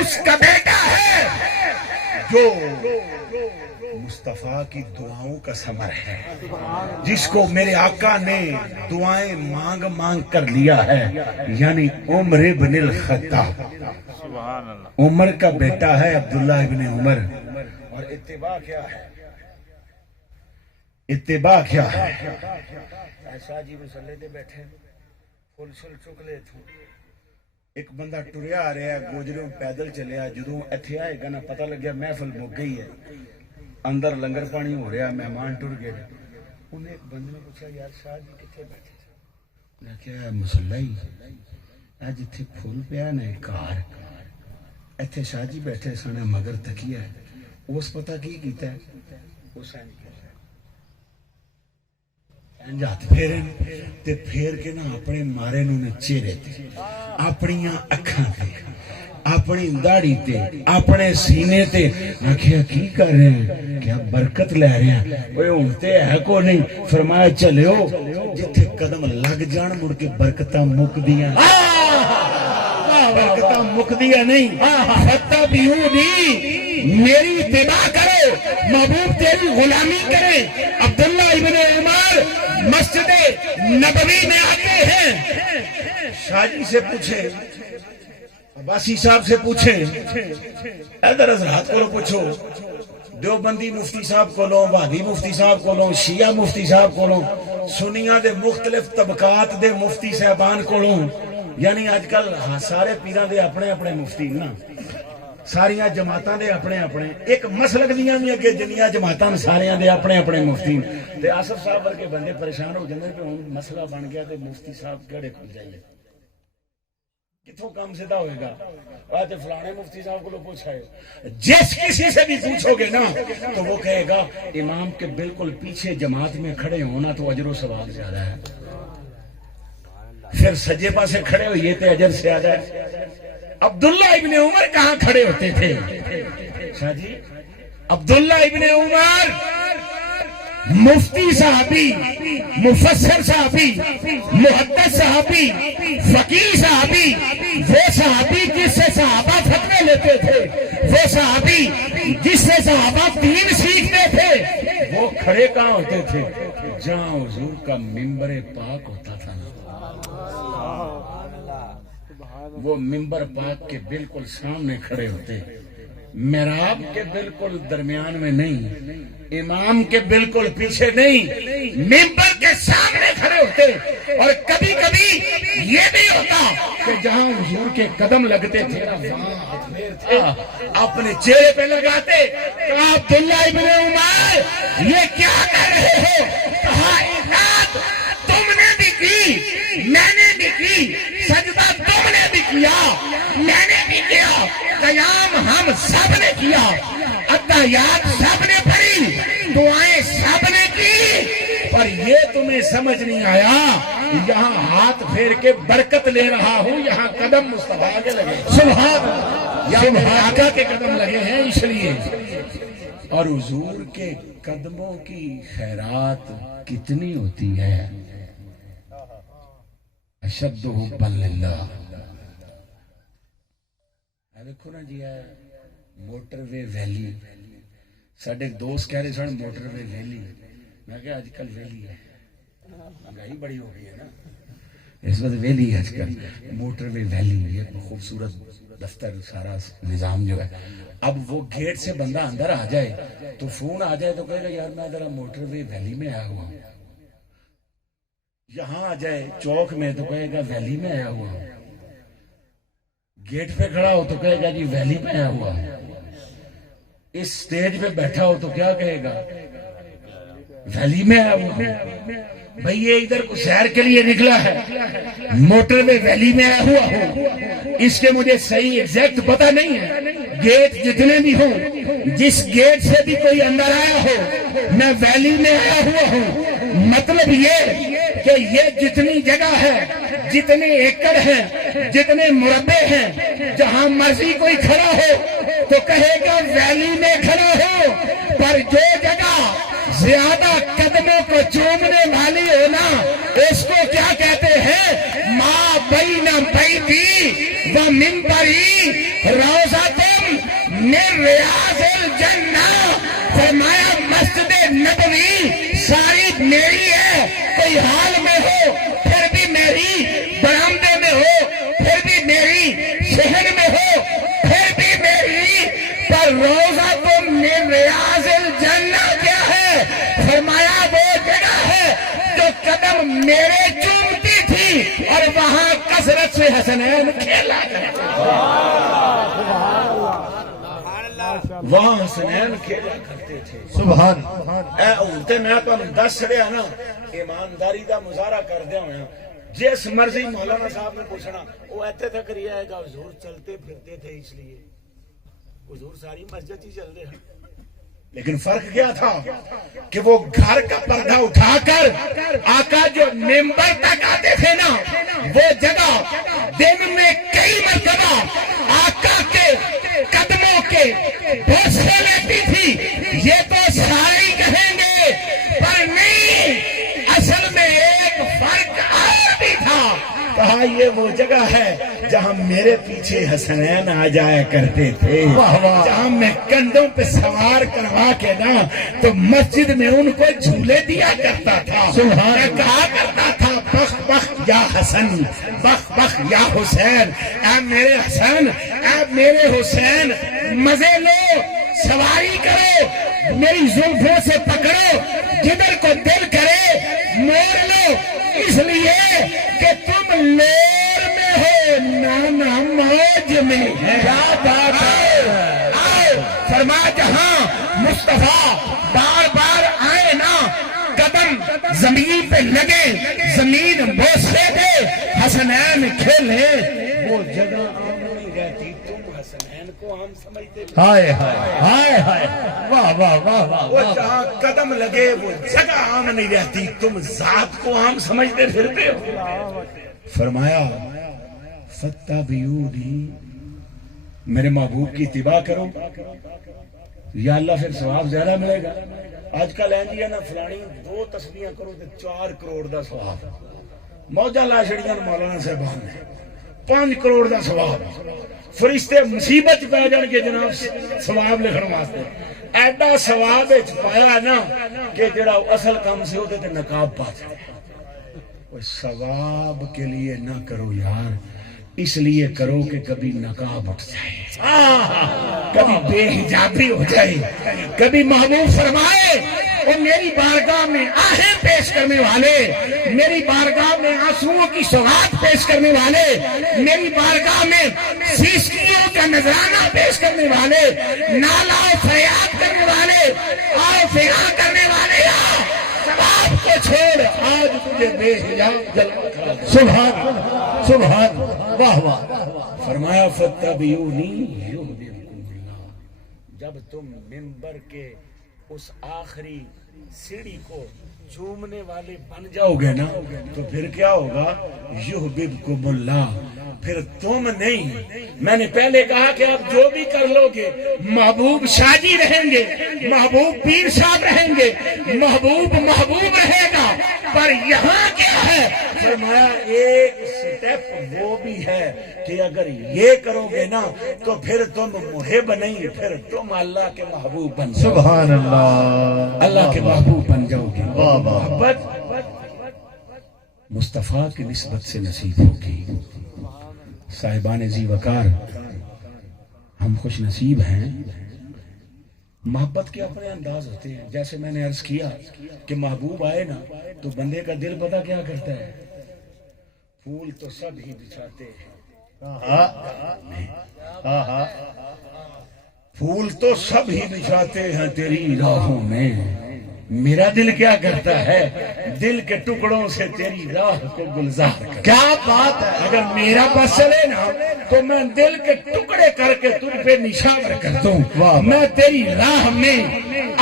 اس کا بیٹا ہے جو مصطفیٰ کی دعاؤں کا ثمر ہے, جس کو میرے آقا نے دعائیں مانگ مانگ کر لیا ہے, یعنی عمر ابن الخطاب. عمر کا بیٹا ہے عبداللہ ابن عمر. اور اتباع کیا ہے, اتباع کیا ہے؟ ایسا جی مسلے دے بیٹھے پھول شل چک لے تھو, ایک بندہ ٹریا آ رہا ہے گوجروں پیدل چلیا, جدوں ایتھے آئے گا نا پتہ لگیا محفل مک گئی ہے, اندر لنگر پانی ہو رہا, مہمان ٹر گئے. انہیں ایک بندے نے پوچھا یار شاہ جی کتنے بیٹھے تھے؟ انہیں کہا مسلح ہی جتھے پھول پیا نا کار ایتھے شاہ جی بیٹھے سنے مگر تکیا ہے. اس پتہ کی کیتا ہے, اس ہاتھ پھیرے تے پھیر کے نا اپنے مارے نو نے چہرے تے, اپنیاں اکھاں تے, اپنی داڑھی تے, اپنے سینے تے آکھیا کی کر رہے ہیں, کیا برکت لے رہے ہیں, اوے ہونتے ہے کو نہیں. فرمایا چلیو جتھے قدم لگ جان مڑ کے برکتاں مک دیاں, برکتاں مک دیاں نہیں. فتبعونی, میری اتباع کرو, محبوب تیری غلامی کرے. عبداللہ ابن عمر مسجد نبوی میں آتے ہیں, شاہ جی سے پوچھے, عباسی صاحب سے پوچھیں, ادھر حضرات کو پوچھو, دیوبندی مفتی صاحب کو لو, وہابی مفتی صاحب کو لو, شیعہ مفتی صاحب کو لو, سنیاں دے مختلف طبقات دے مفتی صاحبان کو لو. یعنی آج کل سارے پیران دے اپنے اپنے مفتی نا, ساریاں جماعتاں دے اپنے اپنے, ایک مسلک دیاں بھی اگے جنیاں جماعتاں ساریاں دے اپنے اپنے مفتی. تے آصف صاحب ورگے بندے پریشان ہو جاندے کہ ہن مسئلہ بن گیا تے مفتی صاحب کیڑے کھل جائیے, کتوں کام سیدھا ہوئے گا. آج فلانے مفتی صاحب کو پوچھا ہے, جس کسی سے بھی پوچھو گے نا تو وہ کہے گا امام کے بالکل پیچھے جماعت میں کھڑے ہونا تو اجر و ثواب زیادہ ہے, پھر سجے پاسے کھڑے ہوئیے تے اجر زیادہ ہے. عبداللہ ابن عمر کہاں کھڑے ہوتے تھے شاہ جی؟ عبداللہ ابن عمر مفتی صحابی, مفسر صحابی, محدث صحابی, فقیہ صحابی, وہ صحابی جس سے صحابہ فتوے لیتے تھے, وہ صحابی جس سے صحابہ دین سیکھتے تھے, وہ کھڑے کہاں ہوتے تھے؟ جہاں حضور کا ممبر پاک ہوتا تھا نا, وہ ممبر پاک کے بالکل سامنے کھڑے ہوتے, محراب کے بالکل درمیان میں نہیں, امام کے بالکل پیچھے نہیں, ممبر کے سامنے کھڑے ہوتے. اور کبھی کبھی یہ بھی ہوتا کہ جہاں حضور کے قدم لگتے تھے اپنے چہرے پہ لگاتے. کہا عبداللہ ابن عمر یہ کیا کر رہے ہو؟ کہا اطاعت تم نے بھی کی, میں نے بھی کی, سجدہ تم نے بھی کیا, میں نے بھی کیا, قیام ہم سب نے کیا, اتحیات سب نے پڑھی, دعائیں سب نے کی, پر یہ تمہیں سمجھ نہیں آیا یہاں ہاتھ پھیر کے برکت لے رہا ہوں, یہاں قدم مصطفیٰ کے لگے, سبحان اللہ, آقا کے قدم لگے ہیں اس لیے. اور حضور کے قدموں کی خیرات کتنی ہوتی ہے, اشد حبا للہ. دیکھو نا جی ہے موٹر وے ویلی. ساڈے ایک دوست کہہ رہے سن موٹر وے ویلی. میں کہا آج کل ویلی ہے, مہنگائی بڑی ہو گئی ہے نا, اس وقت ویلی ہے آج کل. موٹر وے ویلی یہ خوبصورت دفتر سارا نظام جو ہے. اب وہ گیٹ سے بندہ اندر آ جائے تو فون آ جائے تو کہے گا یار میں ذرا موٹر وے ویلی میں آیا ہوا ہوں. یہاں آ جائے چوک میں تو کہے گا ویلی میں آیا ہوا ہوں. گیٹ پہ کھڑا ہو تو کہے گا جی ویلی میں آیا ہوا ہوں. اس سٹیج پہ بیٹھا ہو تو کیا کہے گا ویلی میں آیا ہوا ہوں. بھئی یہ ادھر کو سیر کے لیے نکلا ہے, موٹر وے ویلی میں آیا ہوا ہوں. اس کے مجھے صحیح ایگزیکٹ پتہ نہیں ہے. گیٹ جتنے بھی ہوں, جس گیٹ سے بھی کوئی اندر آیا ہو میں ویلی میں آیا ہوا ہوں. مطلب یہ کہ یہ جتنی جگہ ہے, جتنے ایکڑ ہیں, جتنے مربع ہیں, جہاں مرضی کوئی کھڑا ہو تو کہے گا ویلی میں کھڑا ہو. پر جو جگہ زیادہ قدموں کو چومنے والی ہو نا, اس کو کیا کہتے ہیں؟ ما بین بیتی و منبری روضۃ من ریاض الجنہ. فرمایا مسجد نبوی ساری میری ہے, کوئی حال میں ہو پھر بھی میری, برآمدے میں ہو پھر بھی میری, شہر میں ہو پھر بھی میری. پر روضۃ من ریاض الجنہ کیا ہے؟ فرمایا وہ جگہ ہے جو قدم میرے چومتی تھی اور وہاں کثرت سے حسنین کھیلا کرتے, وہاں حسنین کھیلا کرتے تھے. سبحان اے اولتے میں تو دس رہا نا, ایمانداری دا مظاہرہ کر دیا ہوا. جس مرضی مولانا صاحب نے پوچھنا وہ ایتے تک رہا ہے گا حضور چلتے پھرتے تھے اس لیے حضور ساری مسجد ہی چل رہے ہیں. لیکن فرق کیا تھا کہ وہ گھر کا پردہ اٹھا کر آقا جو ممبر تک آتے تھے نا, وہ جگہ دن میں کئی مرتبہ آقا کے قدموں کے بوسے لیتی تھی. یہ تو سارے ہی کہیں گے, پر نہیں, اصل میں ایک فرق آیا بھی تھا. کہا یہ وہ جگہ ہے جہاں میرے پیچھے حسنین آ جایا کرتے تھے, جہاں میں کندھوں پہ سوار کروا کے نا تو مسجد میں ان کو جھولے دیا کرتا تھا. کہا کرتا تھا بخ بخ یا حسن, بخ بخ یا حسین. اے میرے حسن, اے میرے حسین, مزے لو, سواری کرو, میری زلفوں سے پکڑو, جدھر کو دل کرے موڑ لو, اس لیے کہ تم لور میں ہو نانا موج میں. کیا بات ہے. آؤ فرما جہاں مصطفیٰ بار بار آئے نا, قدم زمین پہ لگے, زمین بوسے دے, حسنین کھیلے, وہ جگہ عام نہیں رہتی. تم حسنین کو عام سمجھتے, ہائے ہائے ہائے, واہ واہ واہ واہ. وہ جہاں قدم لگے وہ جگہ عام نہیں رہتی, تم ذات کو عام سمجھتے پھرتے ہو. فرمایا فتبعونی, میرے محبوب کی اتباع کرو, یا اللہ پھر ثواب زیادہ ملے گا. آج کل اینجی ہے نا فلانی 2 تسبیحاں کرو تو 4 کروڑ دا ثواب. موجہ لا چھڑیاں مولانا صاحبان نے 5 کروڑ دا ثواب. فرشتے مصیبت پہ جان کے جناب ثواب لکھن واسطے. ایڈا ثواب پایا نا کہ جڑا اصل کام سے ہوتے تھے نقاب پا جائے. ثواب کے لیے نہ کرو یار, اس لیے کرو کہ کبھی نقاب اٹھ جائے, کبھی بے حجابی ہو جائے, کبھی محبوب فرمائے اور میری بارگاہ میں آہیں پیش کرنے والے, میری بارگاہ میں آنسوؤں کی سوغات پیش کرنے والے, میری بارگاہ میں سیسکیوں کا نذرانہ پیش کرنے والے, نالا و فریاد کرنے والے, آؤ فراں کرنے والے, ثواب کو چھوڑ آج تجھے بے حجاب جلوہ کھا. سبحان سبحان, واہ واہ. فرمایا فتبعونی یحببکم اللہ. جب تم منبر کے اس آخری سیڑھی کو چومنے والے بن جاؤ گے نا تو پھر کیا ہوگا؟ یحببکم اللہ. پھر تم نہیں, میں نے پہلے کہا کہ آپ جو بھی کر لو گے, محبوب شاجی رہیں گے, محبوب پیر صاحب رہیں گے, محبوب محبوب رہے گا, پر یہاں کیا ہے؟ فرمایا ایک سٹیپ وہ بھی ہے کہ اگر یہ کرو گے نا تو پھر تم محب نہیں، پھر تم اللہ کے محبوب بن جاؤ، سبحان اللہ، اللہ کے محبوب بن جاؤ گے۔ واہ واہ، محبت مصطفیٰ کی نسبت سے نصیب ہوگی۔ صاحبان ذی وقار، ہم خوش نصیب ہیں۔ محبت کے اپنے انداز ہوتے ہیں، جیسے میں نے عرض کیا کہ محبوب آئے نا تو بندے کا دل پتہ کیا کرتا ہے؟ پھول تو سب ہی بچھاتے ہیں، پھول تو سب ہی بچھاتے ہیں تیری راہوں میں، میرا دل کیا کرتا ہے؟ دل کے ٹکڑوں سے تیری راہ کو گلزار کر۔ کیا بات ہے! اگر میرا بس چلے نا تو میں دل کے ٹکڑے کر کے تجھ پہ نشاور کر دوں، میں تیری راہ میں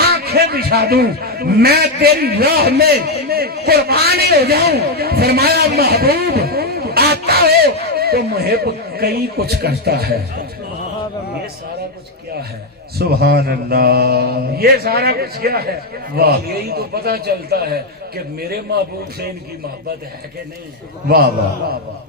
آنکھیں بچھا دوں، میں تیری راہ میں قربانی ہو جاؤں۔ فرمایا محبوب آتا ہو تو محب کئی کچھ کرتا ہے۔ یہ سارا کچھ کیا ہے؟ سبحان اللہ، یہ سارا کچھ کیا ہے؟ واہ، یہی تو پتہ چلتا ہے کہ میرے محبوب سے ان کی محبت ہے کہ نہیں۔ واہ واہ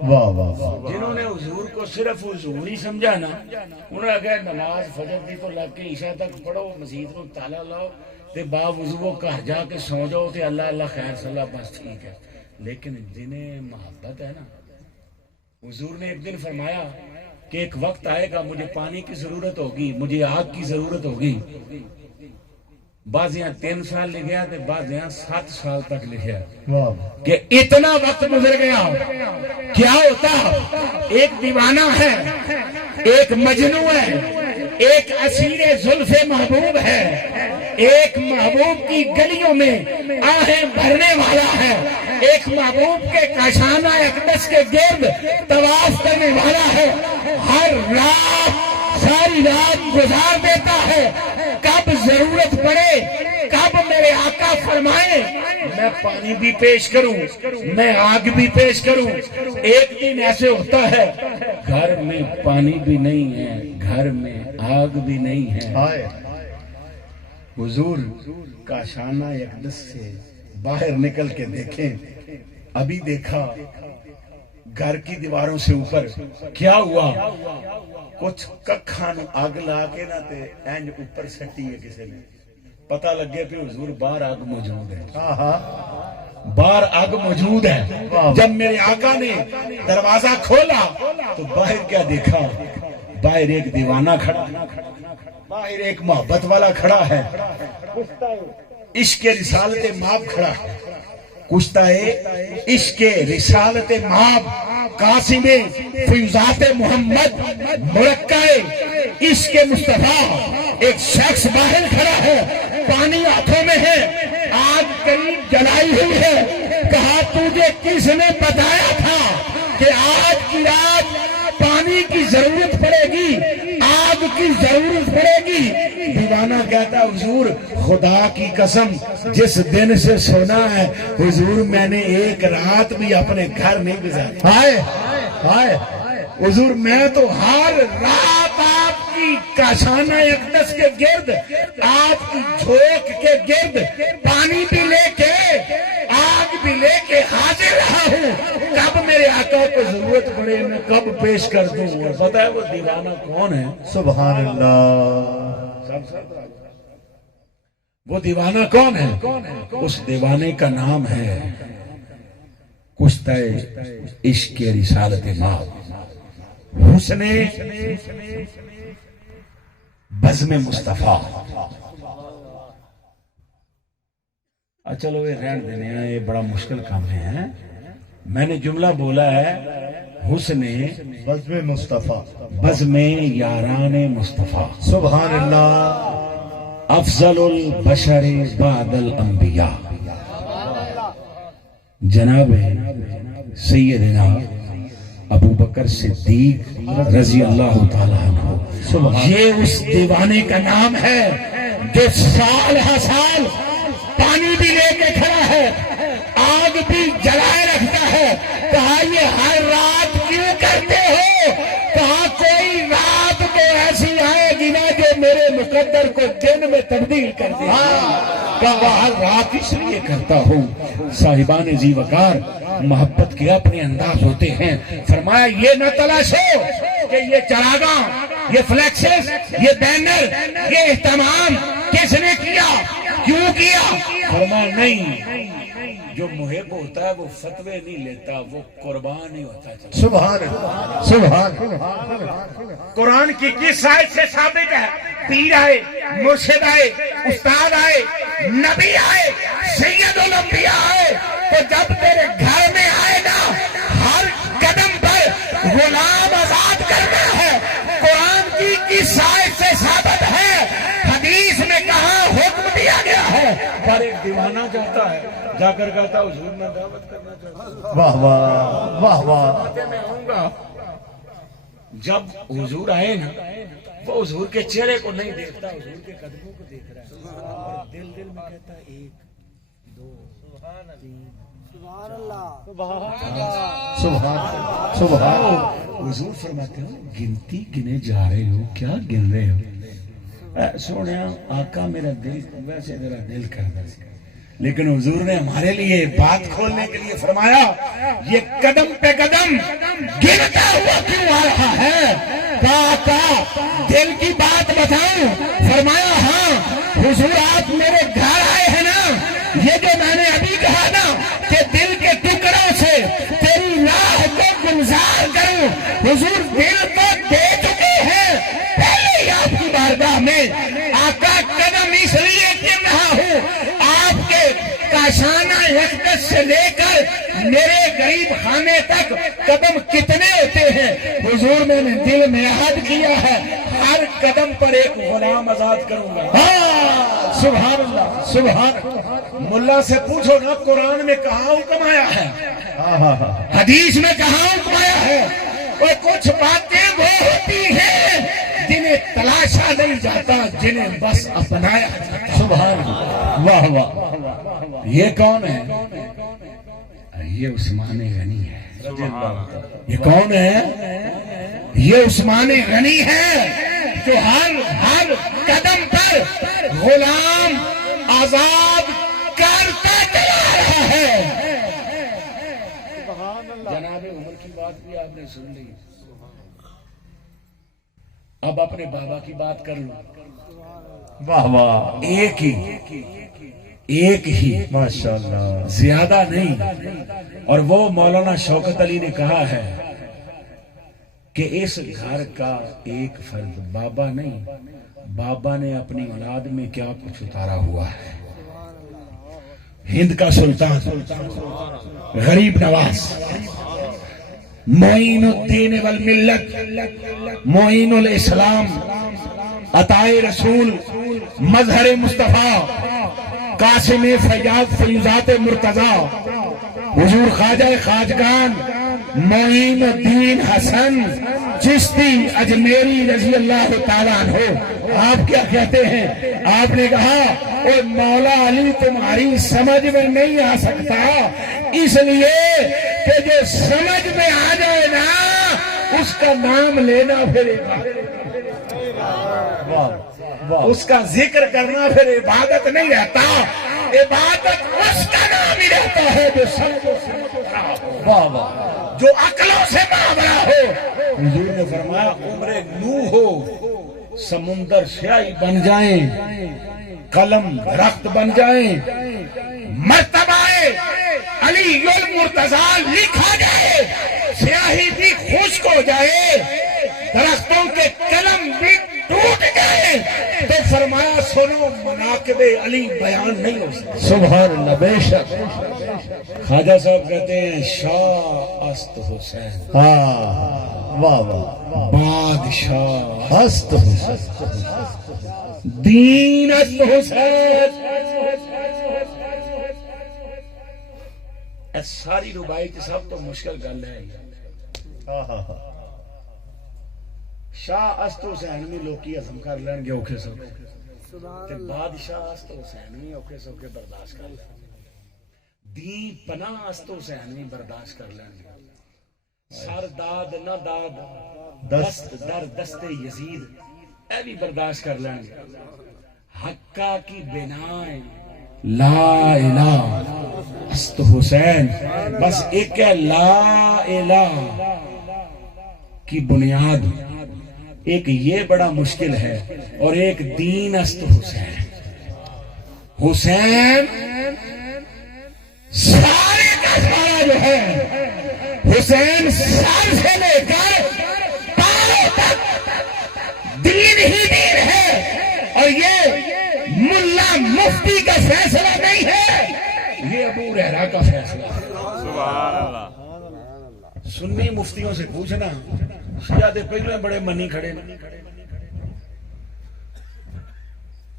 واہ واہ، جنہوں نے حضور کو صرف حضور ہی سمجھا نا، انہوں نے کہا نماز فجر دی تو لگ کے عشاء تک پڑھو، مسجد کو تالا لاؤ تے باوضو گھر جا کے سو جاؤ تے اللہ اللہ خیر صلاح، بس ٹھیک ہے۔ لیکن جنہیں محبت ہے نا، حضور نے ایک دن فرمایا کہ ایک وقت آئے گا مجھے پانی کی ضرورت ہوگی، مجھے آگ کی ضرورت ہوگی۔ بعض یہاں 3 سال لکھا تے بعض یہاں 7 سال تک لکھا واہ، کہ اتنا وقت گزر گیا کیا ہوتا؟ ایک دیوانہ ہے، ایک مجنو ہے، ایک اسیر زلف محبوب ہے، ایک محبوب کی گلیوں میں آہیں بھرنے والا ہے، ایک محبوب کے کاشانہ اقدس کے گرد طواف کرنے والا ہے، ہر رات ساری رات گزار دیتا ہے، کب ضرورت پڑے، کب میرے آقا فرمائے میں پانی بھی پیش کروں، میں آگ بھی پیش کروں۔ ایک دن ایسے ہوتا ہے گھر میں پانی بھی نہیں ہے، گھر میں آگ بھی نہیں ہے۔ حضور کا شانہ اقدس سے باہر نکل کے دیکھیں، ابھی دیکھا گھر کی دیواروں سے اوپر کیا ہوا؟ کچھ ککھان آگ لا کے نہ تے اینج اوپر سٹی ہے کسی نے، پتہ لگے کہ حضور باہر آگ موجود ہے، باہر آگ موجود ہے۔ جب میرے آقا نے دروازہ کھولا تو باہر کیا دیکھا؟ باہر ایک دیوانہ کھڑا، باہر ایک محبت والا کھڑا ہے، عشق رسالت ماب کھڑا ہے، کشتہ عشق رسالت ماب قاسم فیضات محمد مرکہ عشق مصطفیٰ ایک شخص باہر کھڑا ہے، پانی ہاتھوں میں ہے، آگ قریب جلائی ہوئی ہے۔ کہا تجھے کس نے بتایا تھا کہ آج کی رات پانی کی ضرورت پڑے گی، آگ کی ضرورت پڑے گی؟ دیوانہ کہتا حضور خدا کی قسم جس دن سے سونا ہے حضور میں نے ایک رات بھی اپنے گھر نہیں گزاری۔ ہائے ہائے حضور میں تو ہر رات آپ کی کاشانہ اقدس کے گرد، آپ کی جھوک کے گرد پانی بھی لے کے آگ بھی لے کے حاضر رہا ہوں، کب میرے آقا کو ضرورت پڑے میں کب پیش کر دوں۔ پتہ ہے وہ دیوانہ کون ہے؟ سبحان اللہ، وہ دیوانہ کون ہے؟ اس دیوانے کا نام ہے کشتہ عشق رسالت ماب، حسن بزم مصطفیٰ۔ چلو یہ رہن دینے ہیں، یہ بڑا مشکل کام ہے۔ میں نے جملہ بولا ہے حسن بزم مصطفیٰ، بزم یاران مصطفیٰ، سبحان اللہ، افضل البشر بعد الانبیاء، جناب سیدنا ابو بکر صدیق رضی اللہ تعالیٰ عنہ۔ یہ اس دیوانے کا نام ہے جو سال ہر سال پانی بھی لے کے کھڑا ہے، آگ بھی جلائے رکھتا ہے۔ کہا یہ ہر رات کیوں کرتے ہو؟ کہا کوئی رات تو ایسی آئے گی نا جو میرے مقدر کو دن میں تبدیل کر دیا کہ ہر رات اس لیے کرتا ہوں. صاحبان ذی وقار محبت کے اپنے انداز ہوتے ہیں. فرمایا یہ نہ تلاشو کہ یہ چراغاں، یہ فلیکسز، یہ بینر، یہ اہتمام کس نے کیا، کیوں کیا. فرمایا نہیں، جو محب ہوتا ہے وہ فتوے نہیں لیتا، وہ قربان ہی ہوتا ہے. سبحان اللہ، سبحان. قرآن کی کس آیت سے ثابت ہے؟ پیر آئے، مرشد آئے، استاد آئے، نبی آئے، سید الانبیاء آئے، تو جب تیرے گھر میں آئے نا ہر قدم پر غلام آزاد کرنا ہے. قرآن کی کس آیت سے ثابت ہے؟ حدیث میں کہاں حکم دیا گیا ہے؟ پر ایک دیوانہ جاتا ہے، جا کر کہتا حضور میں دعوت کرنا چاہتا ہوں، واہ واہ واہ واہ. میں آؤں گا. جب حضور آئے نا وہ حضور کے چہرے کو نہیں دیکھتا، حضور کے قدموں کو دیکھ رہا ہے اور دل دل میں کہتا ہے 1 2 3 سبحان اللہ سبحان سبحان. حضور فرماتے ہو گنتی گنے جا رہے ہو، کیا گن رہے ہو؟ سونے آقا میرا دل ویسے میرا دل کرتا ہے، لیکن حضور نے ہمارے لیے بات کھولنے کے لیے فرمایا یہ قدم پہ قدم گرتا ہوا کیوں آ رہا ہے؟ آقا دل کی بات بتاؤں؟ فرمایا ہاں حضور آپ میرے گھر آئے ہیں نا، یہ جو میں نے ابھی کہا نا کہ دل کے ٹکڑوں سے تیری راہ کو گلزار کروں، حضور دل کو دے چکے ہیں پہلے ہی آپ کی بارگاہ میں. آقا قدم اس لیے گر رہا ہوں، آپ کے کاشانہ یکدس سے لے کر میرے غریب خانے تک قدم کتنے ہوتے ہیں؟ حضور میں نے دل میں عہد کیا ہے ہر قدم پر ایک غلام آزاد کروں گا. ہاں سبحان اللہ سبحان. ملا سے پوچھو نا قرآن میں کہاں حکم آیا ہے، ہاں ہاں ہاں. حدیث میں کہاں حکم آیا ہے؟ اور کچھ باتیں وہ ہوتی ہیں جنہیں تلاشا نہیں جاتا، جنہیں بس اپنایا جاتا. سبحان اللہ، واہ واہ. یہ کون ہے؟ یہ عثمان غنی ہے. یہ کون ہے؟ یہ عثمان غنی ہے جو ہر قدم پر غلام آزاد کرتا چلا رہا ہے. جناب عمر کی بات بھی آپ نے سن لی، اب اپنے بابا کی بات کر لوں. واہ واہ. ایک ہی ماشاءاللہ. زیادہ نہیں. اور وہ مولانا شوکت علی نے کہا ہے کہ اس گھر کا ایک فرد بابا نہیں، بابا نے اپنی اولاد میں کیا کچھ اتارا ہوا ہے. ہند کا سلطان، غریب نواز، معین الدین والملت، معین الاسلام، عطائے رسول، مظہر مصطفیٰ، قاسم فیاض فیوزات مرتضی، حضور خواجہ خواجگان معین الدین حسن چشتی اجمیری رضی اللہ تعالیٰ عنہ. آپ کیا کہتے ہیں؟ آپ نے کہا اے مولا علی تمہاری سمجھ میں نہیں آ سکتا، اس لیے کہ جو سمجھ میں آ جائے نا اس کا نام لینا پھر اس کا ذکر کرنا پھر عبادت نہیں رہتا، عبادت اس کا نام ہی رہتا ہے جو سمجھو سے واہ واہ. جو عقلوں سے بابرا ہو. حضور نے فرمایا عمر نوح ہو، سمندر سیاہی بن جائیں، قلم درخت بن جائیں، مرتبہ علی المرتضی لکھا جائے، سیاہی بھی خشک ہو جائے، درختوں کے قلم بھی ٹوٹ گئے، تو فرمایا سنو مناقب علی بیان نہیں ہو سکتا. سبحان اللہ. بے شک. خواجہ صاحب کہتے ہیں شاہ است حسین، ہاں واہ واہ. بادشاہ ہست حسین. دین است حسین. ساری ربائی کی سب تو مشکل گل ہے. ہاں ہاں ہاں. شاہ است حسین بھی لوکی ہضم کر لین گے اوکھے سوکھے، تے بادشاہ است حسین بھی اوکھے سوکھے برداشت کر لین، دین پناہ است حسین بھی برداشت کر لین گے. سر داد نہ داد، دست در دست یزید، اے بھی برداشت کر لیں گے. حقا کی بنائیں لا الہ است حسین، بس ایک ہے لا الہ کی بنیاد، ایک یہ بڑا مشکل ہے، اور ایک دین است حسین. حسین سارے کا سارا جو ہے، حسین سر سے لے کر پاؤں تک دین ہی دین ہے، اور یہ ملا مفتی کا فیصلہ نہیں ہے، یہ ابو ہریرہ کا فیصلہ ہے. سبحان اللہ. سنی مفتیوں سے پوچھنا، شیعہ دے پہلے بڑے منی کھڑے نے.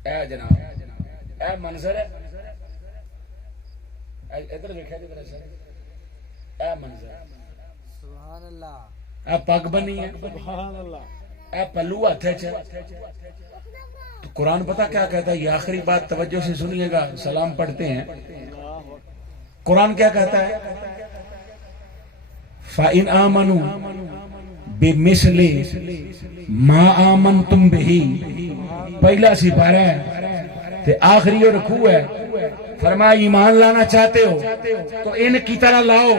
اے جناب اے منظر ہے، ادھر دیکھا جی ذرا سر، اے منظر سبحان اللہ، اے پگ بنی ہے، سبحان اللہ، اے پلو ہاتھ ہے. تو قرآن پتہ کیا کہتا ہے؟ یہ آخری بات توجہ سے سنیے گا، سلام پڑھتے ہیں. قرآن کیا کہتا ہے؟ فَإِنْ آمَنُوا بِمِثْلِ مَا آمَنْتُمْ بِهِ، پہلا سپارہ ہے تے آخری اور رکوع ہے. فرمایا ایمان لانا چاہتے ہو تو ان کی طرح لاؤ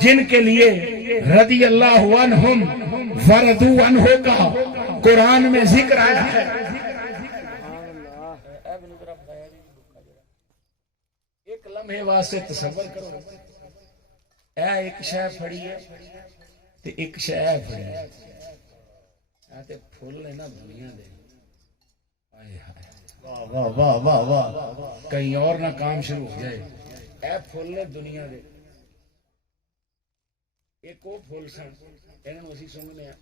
جن کے لیے رضی اللہ عنہم ورضوا عنہ کا قرآن میں ذکر آیا ہے. ایک لمحے واسطے تصور کرو، اے ایک شے پھڑی ہے تے ایک شے پھڑی ہے، تے پھول ہے نا دنیا دے. آئے ہائے، واہ واہ واہ واہ، کہیں اور نہ کام شروع ہو جائے. اے پھول نے دنیا دے، ایک وہ پھول سن، انہوں اسی سنگنے ہیں.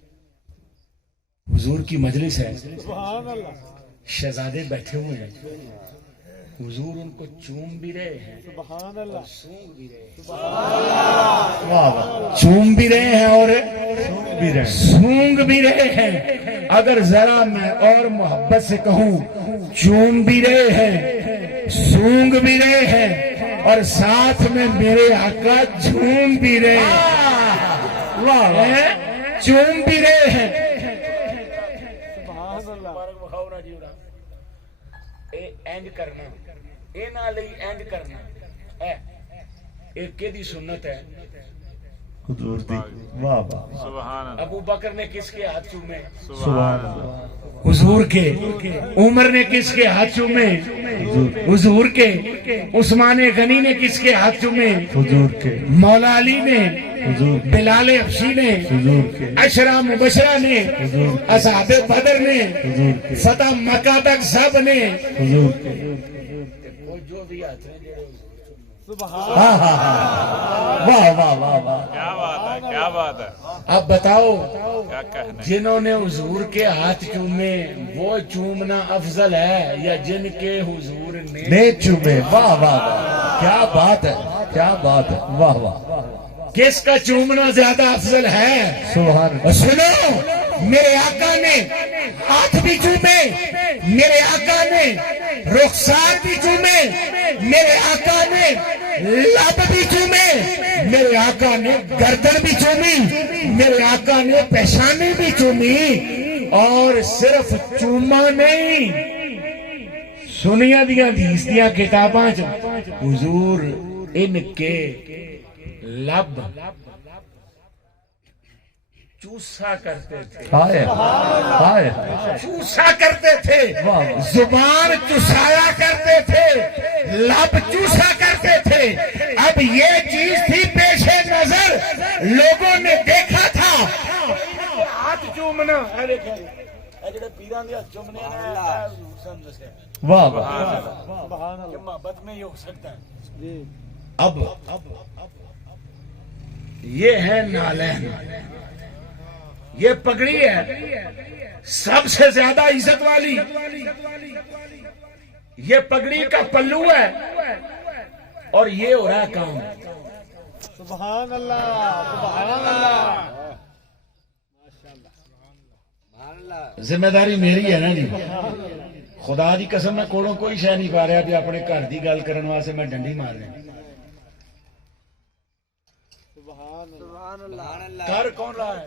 حضور کی مجلس ہے، سبحان اللہ، شہزادے بیٹھے ہوئے ہیں، حضور ان کو چوم بھی رہے ہیں، سبحان اللہ، سونگ بھی رہے ہیں. واہ واہ، چوم بھی رہے ہیں اور بھی رہے. سونگ بھی رہے ہیں. اگر ذرا میں اور محبت سے کہوں، چوم بھی رہے ہیں، سونگ بھی رہے ہیں، اور ساتھ میں میرے آقا جھوم بھی رہے ہیں. واہ واہ، چوم بھی رہے ہیں. سبحان اللہ، اینڈ کرنا، اے نہ لئی اینڈ کرنا، اے کی سنت ہے. حضور دی، واہ واہ، سبحان اللہ. ابو بکر نے کس کے ہاتھ چومے؟ سبحان اللہ، حضور کے. عمر نے کس کے ہاتھ چومے؟ حضور کے. عثمان غنی نے کس کے ہاتھ چومے؟ حضور کے. مولا علی نے، حضور کے. بلال حبشی نے، حضور کے. عشرہ مبشرہ نے، حضور کے. اصحاب بدر نے، حضور کے. فتح مکہ تک سب نے. حضور کے. جو بھی ہاتھ ہیں سبحان ہاں ہاں ہاں، واہ واہ واہ واہ، کیا بات ہے، کیا بات ہے، اب بتاؤ کیا کہنا ہے. جنہوں نے حضور کے ہاتھ چومے وہ چومنا افضل ہے یا جن کے حضور نے نے چومے؟ واہ واہ واہ، کیا بات ہے، کیا بات ہے، واہ واہ، کس کا چومنا زیادہ افضل ہے؟ سبحان اور سنو، میرے آقا نے ہاتھ بھی چومے، میرے آقا نے رخسار بھی چومے، میرے آقا نے لب بھی چومے، میرے آقا نے گردن بھی چومی، میرے آقا نے پیشانی بھی چومی. اور صرف چوما نہیں، سنیا دیا حدیث دیا کتاباں حضور ان کے لب چوسا کرتے تھے. ہائے ہائے، چوسا کرتے تھے، واہ. زبان چوسایا کرتے تھے، لب چوسا کرتے تھے. اب یہ چیز تھی پیش نظر، لوگوں نے دیکھا تھا ہاتھ چومنا. واہ واہ، سبحان اللہ، محبت میں یہ ہو سکتا ہے. جی، اب یہ ہے نالین، یہ پگڑی ہے سب سے زیادہ عزت والی. یہ پگڑی کا پلو ہے اور یہ ہو رہا ہے کام. سبحان اللہ، سبحان اللہ، ذمہ داری میری ہے نا جی. خدا دی قسم میں کوڑوں کوئی شے نہیں پا رہا کہ اپنے گھر دی گل کرن واسطے میں ڈنڈی مار رہا. سبحان اللہ، کر کون رہا ہے؟